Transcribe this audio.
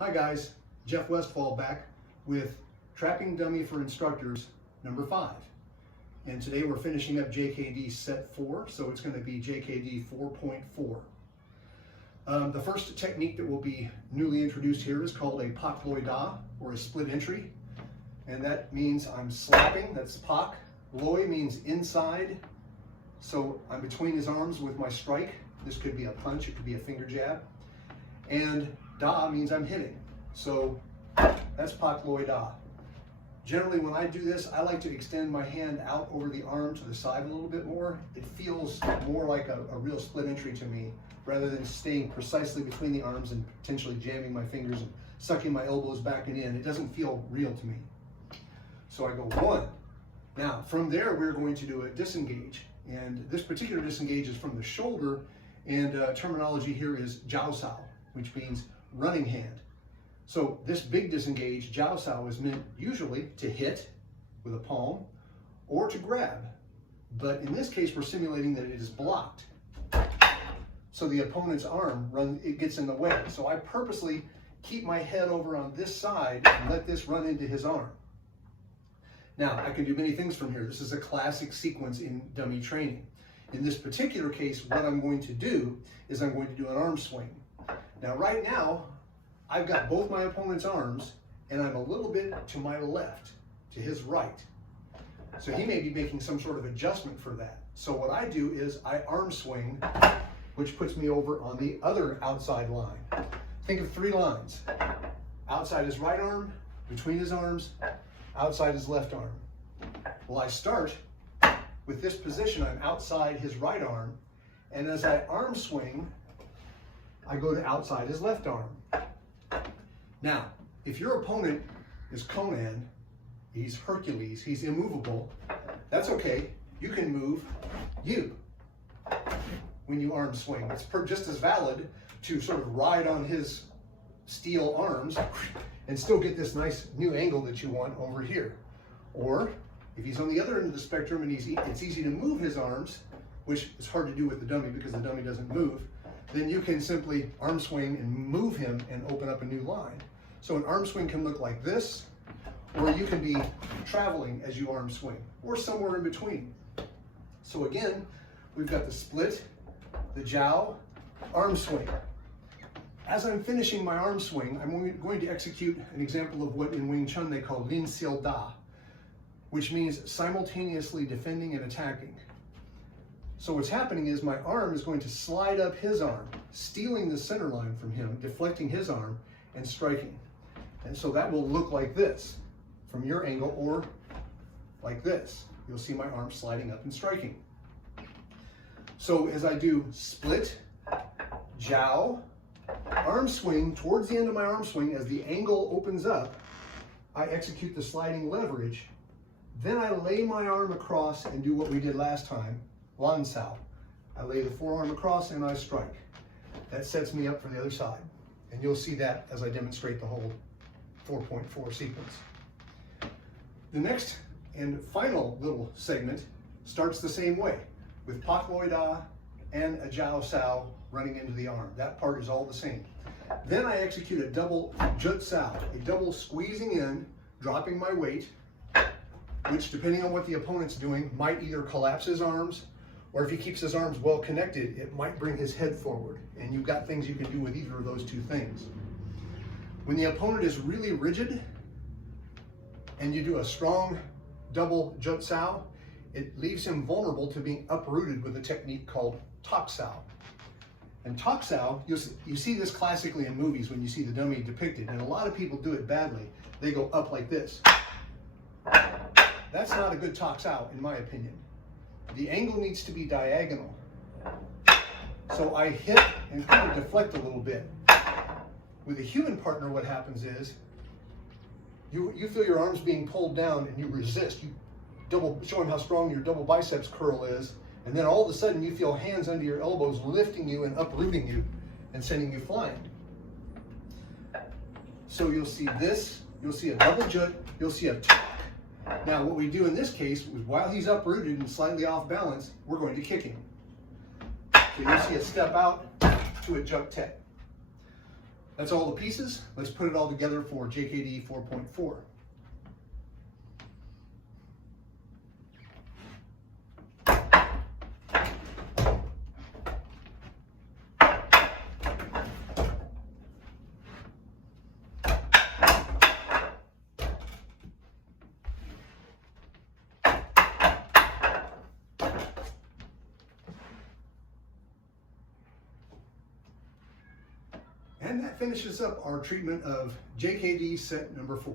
Hi guys, Jeff Westfall back with Trapping Dummy for Instructors number 5. And today we're finishing up JKD set 4, so it's going to be JKD 4.4. The first technique that will be newly introduced here is called a pak loi da, or a split entry. And that means I'm slapping, that's pak. Loi means inside, so I'm between his arms with my strike. This could be a punch, it could be a finger jab. And da means I'm hitting. So that's pak loi da. Generally when I do this, I like to extend my hand out over the arm to the side a little bit more. It feels more like a real split entry to me, rather than staying precisely between the arms and potentially jamming my fingers and sucking my elbows back and in. It doesn't feel real to me. So I go 1. Now from there we're going to do a disengage. And this particular disengage is from the shoulder, and terminology here is jiao sao, which means running hand. So this big disengage, jiao sao, is meant usually to hit with a palm or to grab. But in this case, we're simulating that it is blocked. So the opponent's arm it gets in the way. So I purposely keep my head over on this side and let this run into his arm. Now, I can do many things from here. This is a classic sequence in dummy training. In this particular case, what I'm going to do is I'm going to do an arm swing. Now, right now, I've got both my opponent's arms, and I'm a little bit to my left, to his right. So he may be making some sort of adjustment for that. So what I do is I arm swing, which puts me over on the other outside line. Think of 3 lines. Outside his right arm, between his arms, outside his left arm. Well, I start with this position. I'm outside his right arm, and as I arm swing, I go to outside his left arm. Now, if your opponent is Conan, he's Hercules, he's immovable, that's okay. You can move you when you arm swing. It's just as valid to sort of ride on his steel arms and still get this nice new angle that you want over here. Or if he's on the other end of the spectrum and it's easy to move his arms, which is hard to do with the dummy because the dummy doesn't move, then you can simply arm swing and move him and open up a new line. So an arm swing can look like this, or you can be traveling as you arm swing, or somewhere in between. So again, we've got the split, the jiao, arm swing. As I'm finishing my arm swing, I'm going to execute an example of what in Wing Chun they call lin sil da, which means simultaneously defending and attacking. So what's happening is my arm is going to slide up his arm, stealing the center line from him, deflecting his arm, and striking. And so that will look like this from your angle, or like this. You'll see my arm sliding up and striking. So as I do split, jiao, arm swing, towards the end of my arm swing, as the angle opens up, I execute the sliding leverage. Then I lay my arm across and do what we did last time, lan sao. I lay the forearm across and I strike. That sets me up for the other side. And you'll see that as I demonstrate the whole 4.4 sequence. The next and final little segment starts the same way, with pak loi da and a jiao sao running into the arm. That part is all the same. Then I execute a double jut sao, a double squeezing in, dropping my weight, which, depending on what the opponent's doing, might either collapse his arms, or if he keeps his arms well connected, it might bring his head forward. And you've got things you can do with either of those 2 things. When the opponent is really rigid, and you do a strong double jut sao, it leaves him vulnerable to being uprooted with a technique called tak sao. And tak sao, you see this classically in movies when you see the dummy depicted, and a lot of people do it badly. They go up like this. That's not a good tak sao, in my opinion. The angle needs to be diagonal. So I hit and kind of deflect a little bit. With a human partner, what happens is you feel your arms being pulled down and you resist. You show him how strong your double biceps curl is, and then all of a sudden you feel hands under your elbows lifting you and uprooting you and sending you flying. So you'll see this, you'll see a double jut, you'll see a tak. Now what we do in this case is, while he's uprooted and slightly off balance, we're going to kick him. So you'll see a step out to a jut tek. That's all the pieces. Let's put it all together for JKD 4.4. And that finishes up our treatment of JKD set number 4.